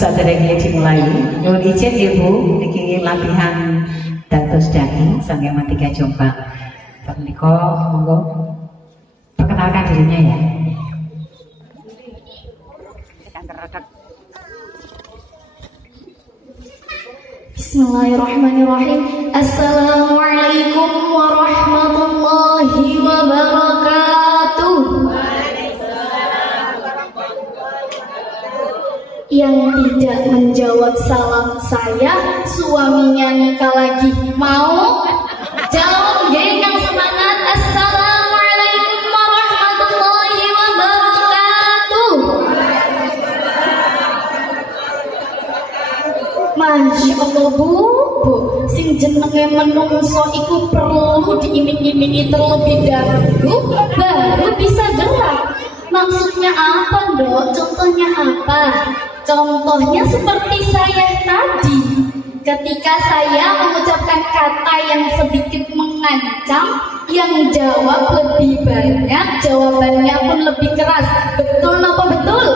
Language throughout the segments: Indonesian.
Saderenge dimulai. Nyuwun izin Ibu, niki latihan dados daging sange tiga coba. Menika monggo perkenalkan dirinya ya. Bismillahirrahmanirrahim. Assalamualaikum warahmatullahi wabarakatuh. Yang tidak menjawab salam saya, suaminya nikah lagi. Mau? Jawab ya yang semangat. Assalamualaikum warahmatullahi wabarakatuh. Masya Allah bu, sing jenenge menungso iku perlu diiming-imingi terlebih dahulu baru bisa gerak. Maksudnya apa dok? Contohnya apa? Contohnya seperti saya tadi, ketika saya mengucapkan kata yang sedikit mengancam, yang jawab lebih banyak, jawabannya pun lebih keras. Betul apa betul?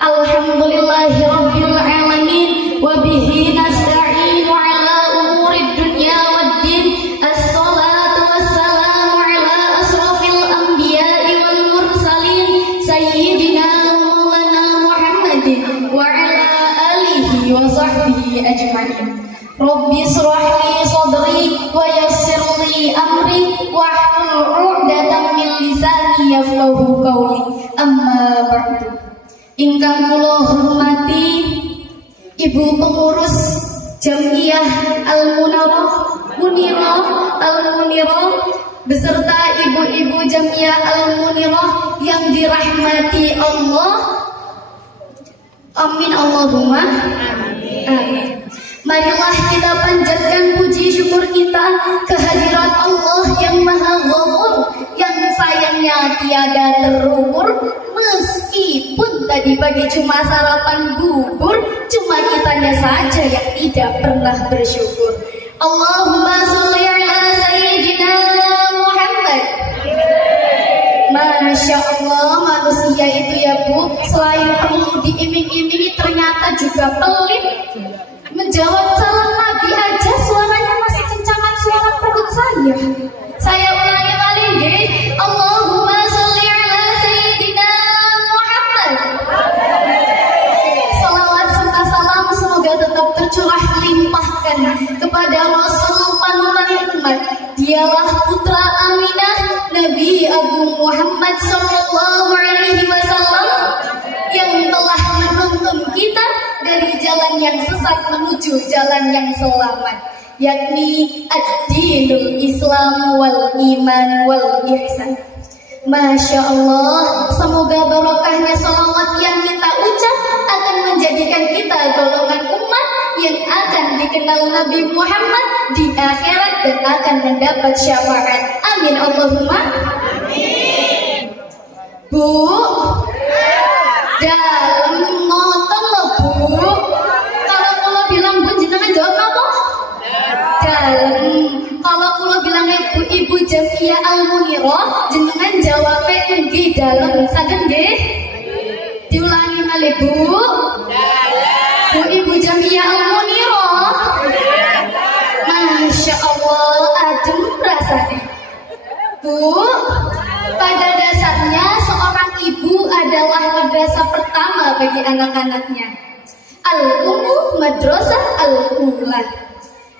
Alhamdulillahirabbil alamin wa bihi nasta'inu ala umurid dunya waddin. Assalatu wassalamu ala asrafil anbiya'i wal mursalin sayyidina maulana Muhammadin wa ala alihi wa sahbihi ajma'in. Rabbi shrah li sadri wa yassir li amri wahlul 'uqdatam min lisani yafqahu qawli. Amma ba'du. Ingkang kula hormati Ibu Pengurus Jamiyah Al-Munirah beserta ibu-ibu Jamiyah Al-Munirah yang dirahmati Allah. Amin Allahumma amin. Marilah kita panjatkan puji syukur kita kehadirat Allah yang Maha Ghafur, yang sayangnya tiada terukur. Meskipun tadi pagi cuma sarapan bubur, cuma kitanya saja yang tidak pernah bersyukur. Allahumma sholli ala sayyidina Muhammad. Masya Allah, manusia itu ya bu, selain perlu diiming-imingi ternyata juga pelit. Menjawab salam Nabi aja suaranya masih kencangan suara perut saya. Saya ulangi kali nggih. Allahumma sholli ala sayyidina Muhammad. Salawat serta salam semoga tetap tercurah limpahkan kepada Rasul panutan umat. Dialah putra Aminah Nabi Agung Muhammad sallallahu alaihi wasallam yang telah menuntun kita dari jalan yang sesat menuju jalan yang selamat, yakni ad-dinul Islam wal iman wal ihsan. Masya Allah, semoga barokahnya salawat yang kita ucap akan menjadikan kita golongan umat yang akan dikenal Nabi Muhammad di akhirat dan akan mendapat syafaat. Amin Allahumma amin. Bu, dalam ngoten loh bu. Kalau kula bilang bu, jenengan jawab apa? Dalam. Kalau kula bilang ibu Jamiyah Al-Munirah, jenengan jawabnya nggih dalam. Saged nggih? Diulangi malih bu. Bu ibu Jamiyah Al-Munirah. Masya Allah, adem rasanya. Bu, pada dasarnya seorang ibu adalah madrasah pertama bagi anak-anaknya. Al-Ummu Madrasah Al-Ula.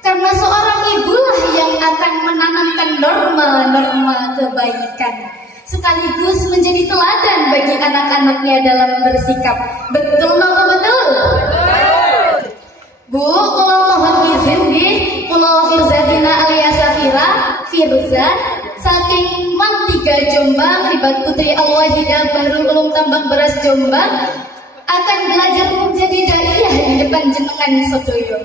Karena seorang ibulah yang akan menanamkan norma-norma kebaikan, sekaligus menjadi teladan bagi anak-anaknya dalam bersikap. Betul apa betul? Bu, kalau mohon izin nih, kalau Firzatina alias Firza saking Mang 3 Jombang, Ribat Putri Al-Wahidah Bahrul Ulum Tambang Beras Jombang, akan belajar menjadi daiyah di depan jenengan sedoyo.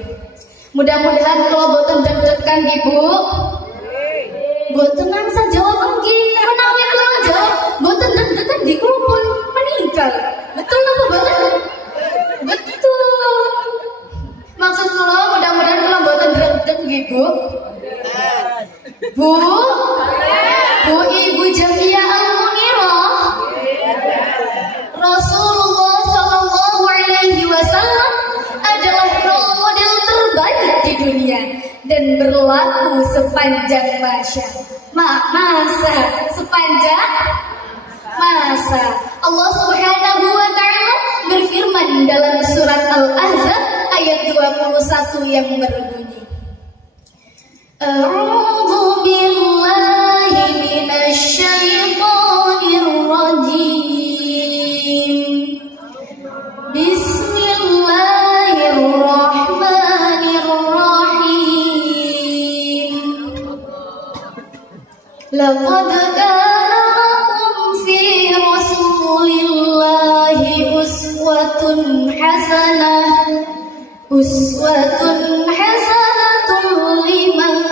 Mudah-mudahan kalau boten deg-degan ibu, boten nangsa jawab nggih, menawi kula jawab boten deg-degan di kerupun meninggal. Betul apa boten? Betul. Maksud kula mudah-mudahan kula boten deg-deg nggih bu. Bu, ibu Jamiyah Al-Munirah. dan berlaku sepanjang masa sepanjang masa. Allah Subhanahu wa taala berfirman dalam surat Al-Ahzab ayat 21 yang berbunyi, A'udzu billahi minasy syaithanir rajim. Bismillahirrahmanirrahim. Laqad kana lakum fi Rasulillahi uswatun hasanatun liman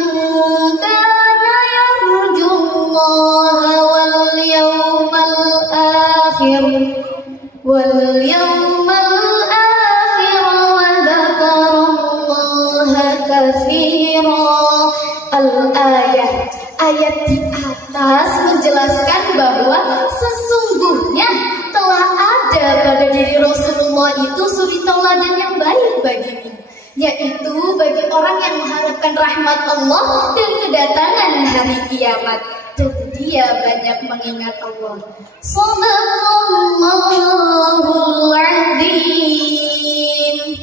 kana yarjullaha wal yawmal akhir wa dzakarallaha katsira. Al-ayat, ayat di atas menjelaskan bahwa sesungguhnya telah ada pada diri Rasulullah itu suri tauladan yang baik bagimu, yaitu bagi orang yang mengharapkan rahmat Allah dan kedatangan hari kiamat, dan dia banyak mengingat Allah. Shadaqallahul adzim.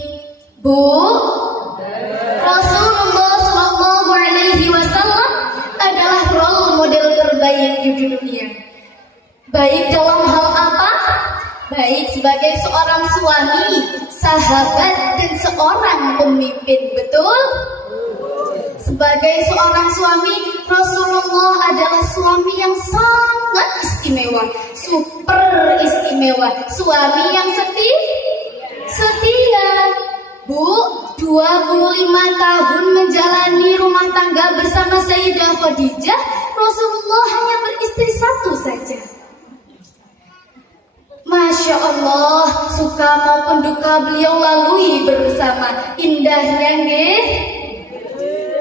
Bu, Rasulullah Shallallahu Alaihi Wasallam adalah role model terbaik di dunia. Baik dalam hal apa? Baik sebagai seorang suami, sahabat, dan seorang pemimpin. Betul? Sebagai seorang suami, Rasulullah adalah suami yang sangat istimewa, super istimewa, suami yang setia. Bu, 25 tahun menjalani rumah tangga bersama Sayyidah Khadijah, Rasulullah hanya beristri satu saja. Masya Allah, suka maupun duka beliau lalui bersama. Indahnya nggih.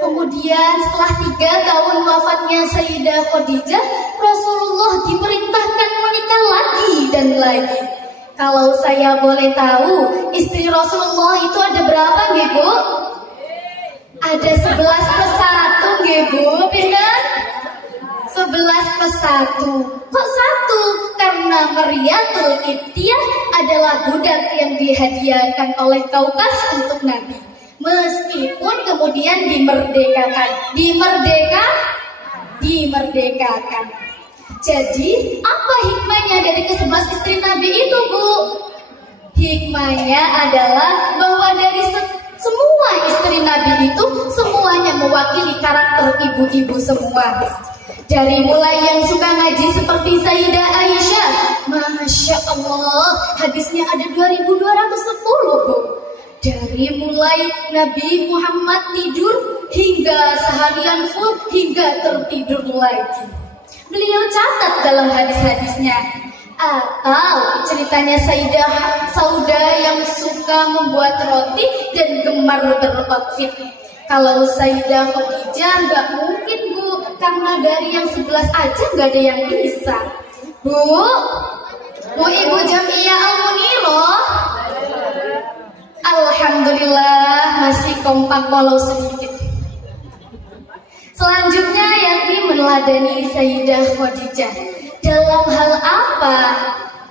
Kemudian setelah 3 tahun wafatnya Sayyidah Khadijah, Rasulullah diperintahkan menikah lagi dan lagi. Kalau saya boleh tahu, istri Rasulullah itu ada berapa nggih, Bu? Ada 11+1 nggih, Bu. Benar? 11+1. Kok 1? Karena Mariyatul Qibtiyah adalah budak yang dihadiahkan oleh Kaukas untuk Nabi. Meskipun kemudian dimerdekakan. Jadi, apa hikmahnya dari ke-11 istri Nabi itu, Bu? Hikmahnya adalah bahwa dari semua istri Nabi itu semuanya mewakili karakter ibu-ibu semua. Dari mulai yang suka ngaji seperti Sayyidah Aisyah, Masya Allah, hadisnya ada 2210, Bu. Dari mulai Nabi Muhammad tidur hingga seharian full hingga tertidur lagi, beliau catat dalam hadis-hadisnya. Atau ceritanya Sayyidah Sauda yang suka membuat roti dan gemar beroutfit. Kalau Sayyidah Khadijah nggak mungkin, Bu, karena dari yang 11 aja nggak ada yang bisa. Bu Ibu Jamiah Al-Munirah, alhamdulillah masih kompak walau sedikit. Selanjutnya yakni meneladani Sayyidah Khadijah. Dalam hal apa?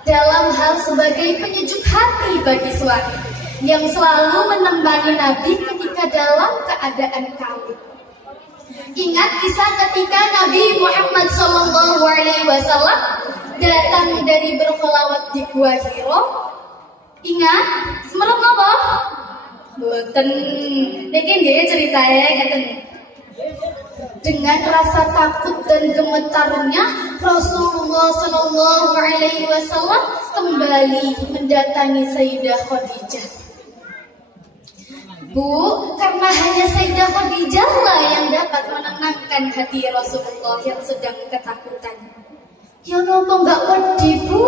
Dalam hal sebagai penyejuk hati bagi suami yang selalu menemani Nabi ketika dalam keadaan kawin. Ingat kisah ketika Nabi Muhammad SAW datang dari berkholawat di Gua Hiro. Ingat? Semerep apa? Boten. Niki nggih ceritanya ngeten. Dengan rasa takut dan gemetarnya, Rasulullah SAW kembali mendatangi Sayyidah Khadijah. Bu, karena hanya Sayyidah Khadijah lah yang dapat menenangkan hati Rasulullah yang sedang ketakutan. Ya nopo nggak wedi, Bu.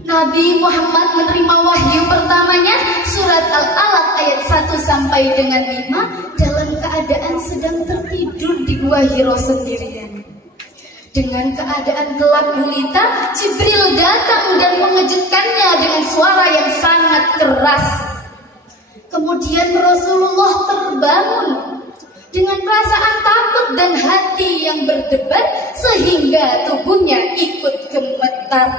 Nabi Muhammad menerima wahyu pertamanya surat Al-Alaq ayat 1 sampai dengan 5 dalam keadaan sedang tertidur di Gua Hiro sendirian. Dengan keadaan gelap gulita, Jibril datang dan mengejutkannya dengan suara yang sangat keras. Kemudian Rasulullah terbangun dengan perasaan takut dan hati yang berdebar sehingga tubuhnya ikut gemetar.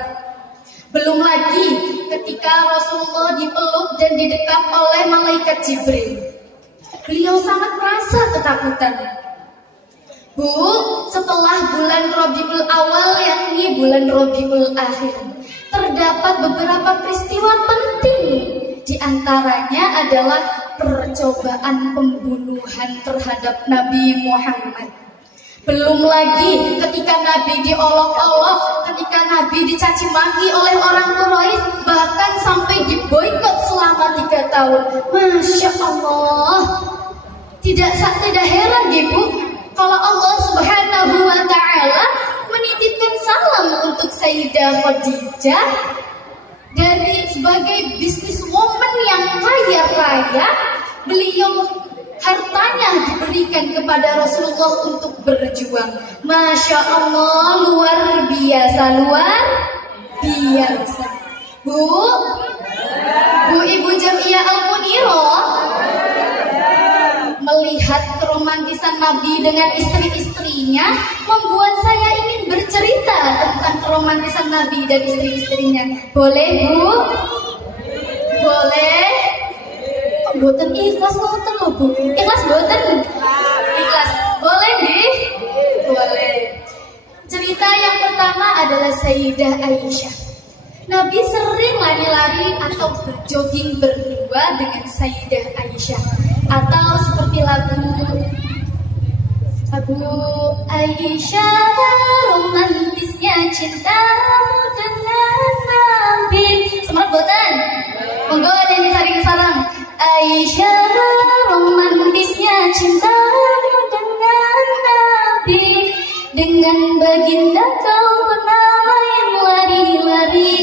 Belum lagi ketika Rasulullah dipeluk dan didekap oleh malaikat Jibril. Beliau sangat merasa ketakutan. Bu, setelah bulan Rabiul Awal yakni bulan Rabiul Akhir, terdapat beberapa peristiwa penting. Di antaranya adalah percobaan pembunuhan terhadap Nabi Muhammad. Belum lagi ketika Nabi diolok-olok, ketika Nabi dicaci maki oleh orang Quraisy, bahkan sampai diboikot selama 3 tahun. Masya Allah. Tidak heran Ibu, kalau Allah Subhanahu wa Ta'ala menitipkan salam untuk Sayyidah Khadijah dari sebagai businesswoman yang kaya raya. Beliau hartanya diberikan kepada Rasulullah untuk berjuang. Masya Allah, luar biasa. Bu Ibu Jamiah Al-Munirah melihat keromantisan Nabi dengan istri-istrinya membuat saya ingin bercerita tentang keromantisan Nabi dan istri-istrinya. Boleh Bu? Boleh? Boten ikhlas boten loh Bu. Ikhlas boten? Ikhlas. Boleh nggih? Boleh. Cerita yang pertama adalah Sayyidah Aisyah. Nabi sering lari-lari atau berjogging berdua dengan Sayyidah Aisyah. Atau seperti lagu Aisyah, romantisnya cintamu dengan Nabi. Semangat boten? Monggo ada yang disaring sarang. Aisyah, romantisnya cintamu dengan Nabi. Dengan baginda kau pernah main lari-lari.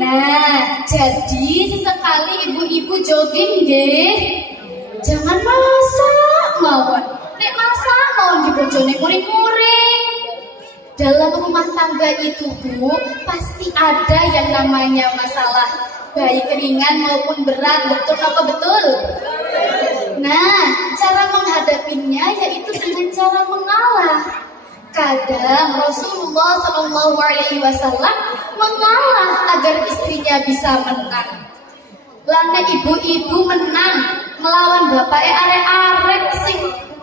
Nah, jadi sesekali ibu-ibu jogging deh. Jangan masak mawon. Nek masak mawon dibojone muring-muring. Dalam rumah tangga itu Bu, pasti ada yang namanya masalah, baik ringan maupun berat. Betul apa betul? Nah, cara menghadapinya yaitu dengan cara mengalah. Kadang Rasulullah SAW mengalah agar istrinya bisa menang. Lana ibu-ibu menang melawan bapake arek-arek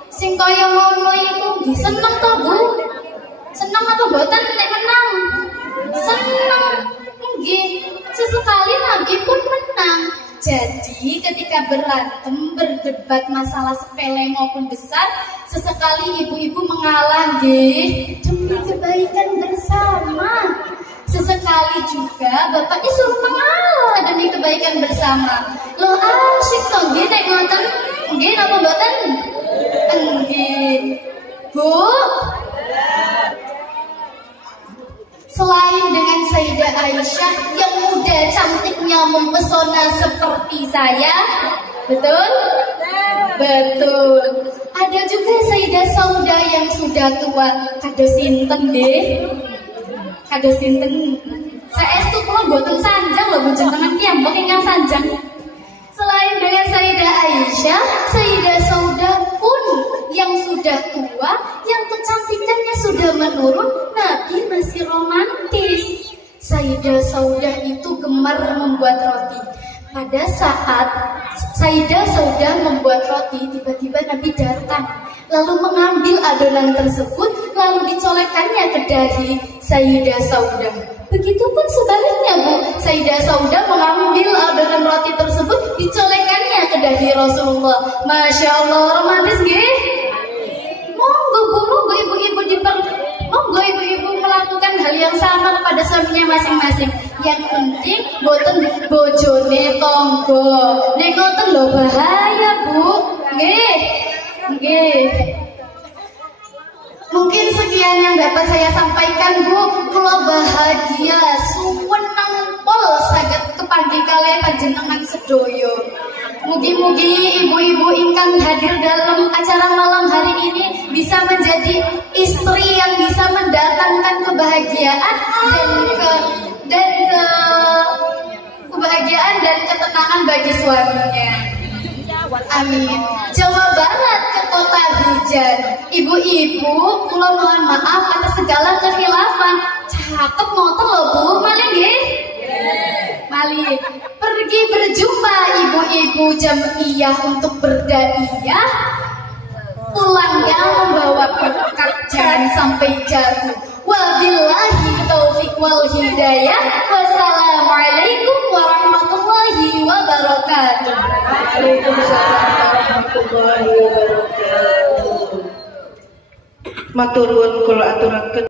sing kaya ngono iku nggih seneng to Bu? Seneng apa mboten nek menang? Seneng. Nggih, sesekali Nabi pun menang. Jadi ketika berantem, berdebat masalah sepele maupun besar, sesekali ibu-ibu mengalah nggih demi kebaikan bersama. Sesekali juga bapaknya suruh mengalah demi kebaikan bersama. Loh asyik toh nggih nek ngoten. Nggih napa mboten? Nggih. Bu, selain dengan Sayyidah Aisyah yang muda cantiknya mempesona seperti saya, betul? Betul. Ada juga Sayyidah Sauda yang sudah tua. Kados sinten nggih? Kados sinten? Saestu kula mboten sanjang lho Bu jenengan ki mbok ingkang sanjang. Selain dengan Sayyidah Aisyah, Sayyidah Sauda pun yang sudah tua, yang kecantikannya sudah menurun, Nabi masih romantis. Sayyidah Sauda itu gemar membuat roti. Pada saat Sayyidah Sauda membuat roti, tiba-tiba Nabi datang, lalu mengambil adonan tersebut, lalu dicolekkannya ke dahi Sayyidah Sauda. Begitupun sebaliknya Bu, Sayyidah Sauda mengambil adonan roti tersebut, dicolekkannya ke dahi Rasulullah. Masya Allah, romantis nggih? Monggo Bu, monggo ibu-ibu melakukan hal yang sama kepada suaminya masing-masing. Yang penting boten bojone tonggo. Nek ngoten lho bahaya Bu. Nggih. Nggih. Mungkin sekian yang dapat saya sampaikan Bu. Kula bahagia suweneng pol saged kepanggih kalih panjenengan sedaya. Mugi-mugi ibu-ibu ingkang hadir dalam acara malam hari ini bisa menjadi istri yang bisa mendatangkan kebahagiaan kebahagiaan dan ketenangan bagi suaminya. Amin. Jawa Barat ke kota hujan. Ibu-ibu, kula mohon maaf atas segala kekhilafan. Cakep motor loh Bu, malih nggih? Malih. Pergi berjumpa ibu-ibu jamiah untuk berdaiah. Pulangnya membawa berkat, jangan sampai jatuh. Wabillahi taufik wal hidayah. Wassalamualaikum warahmatullahi wabarakatuh. Waalaikumsalam warahmatullahi wabarakatuh. Maturun kula aturaken